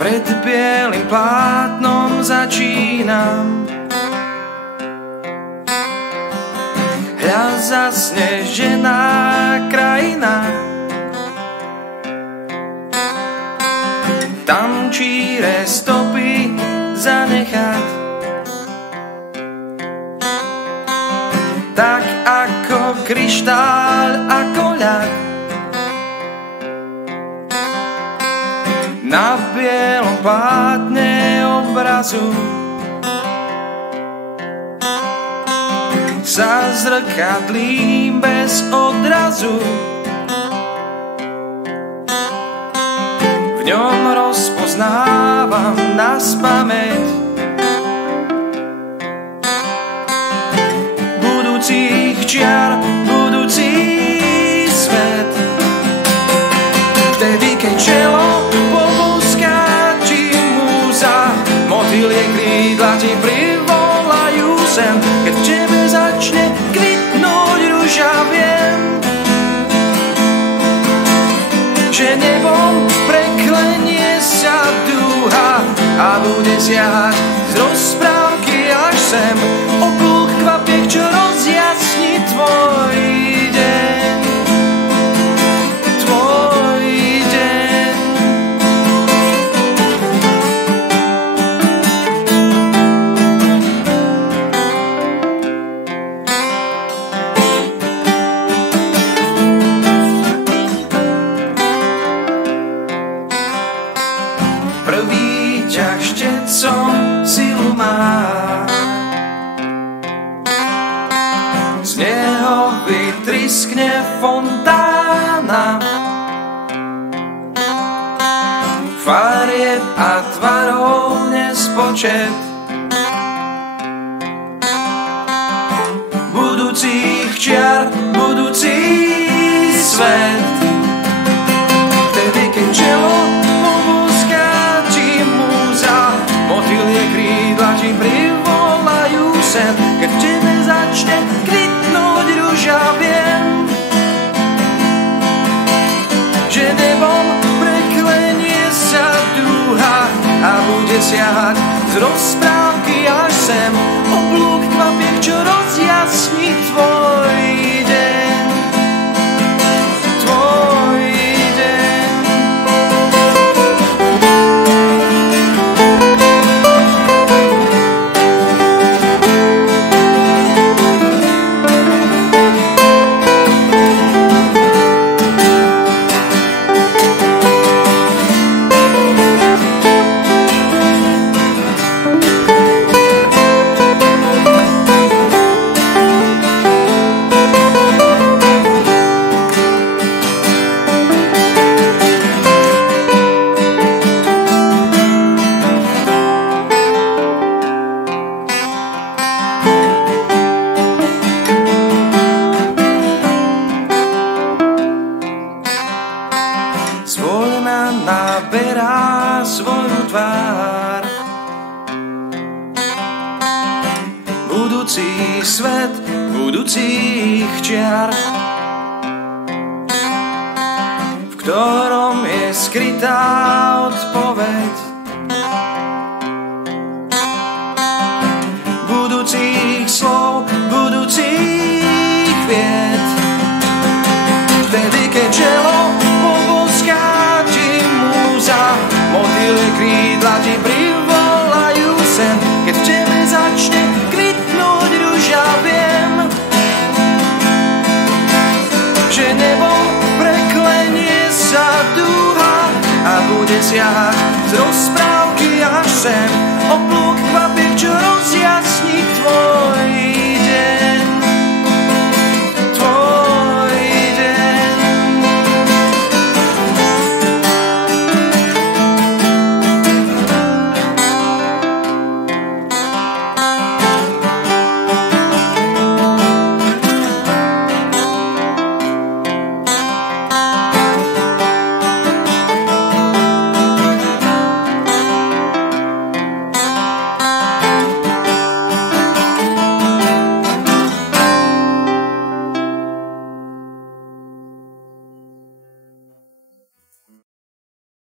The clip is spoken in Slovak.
pred bielým plátnom začínam. Hľa zasnežená krajina, tam číre stopy zanechať. Tak ako kryštál, ako ľad, na bielom plátne obrazu sa zrkadlím bez odrazu. V ňom rozpoznávam naspamäť budúcich čiar, budúci svet. Vtedy, keď čelo pobúská či múza, motýlie krídla ti privolajú sem. Keď v tebe začne kvitnúť ruža, viem, že nebom preklenie sa dúha a bude siahať z rozprávky až sem. Oblúk kvapiek, čo rozjasní tvoj deň, tvoj deň. Prvý ťah štecom silu má, z neho vytriskne fontána farieb a tvarov nespočet. Budúcich čiar, budúci svet. Vtedy, keď čelo pobúská či múza, motýlie krídla ti privolajú sem. Keď v tebe začne kvitnúť ruža, viem, že nebom preklenie sa dúha a bude siahať z rozprávky až sem. Oblúk kvapiek, čo rozjasní tvoj deň, tvoj deň. Zvoľna naberá svoju tvár, budúci svet, budúcich čiar, v ktorom je skrytá odpoveď budúcich slov, budúcich vied. Vtedy, keď čelo pobúská či múza, motýlie krídla ti privolajú sem. Keď v tebe začne kvitnúť ruža, viem, že nebom preklenie sa dúha a bude siahať z rozprávky až sem. Oblúk kvapiek, čo rozjasní tvoj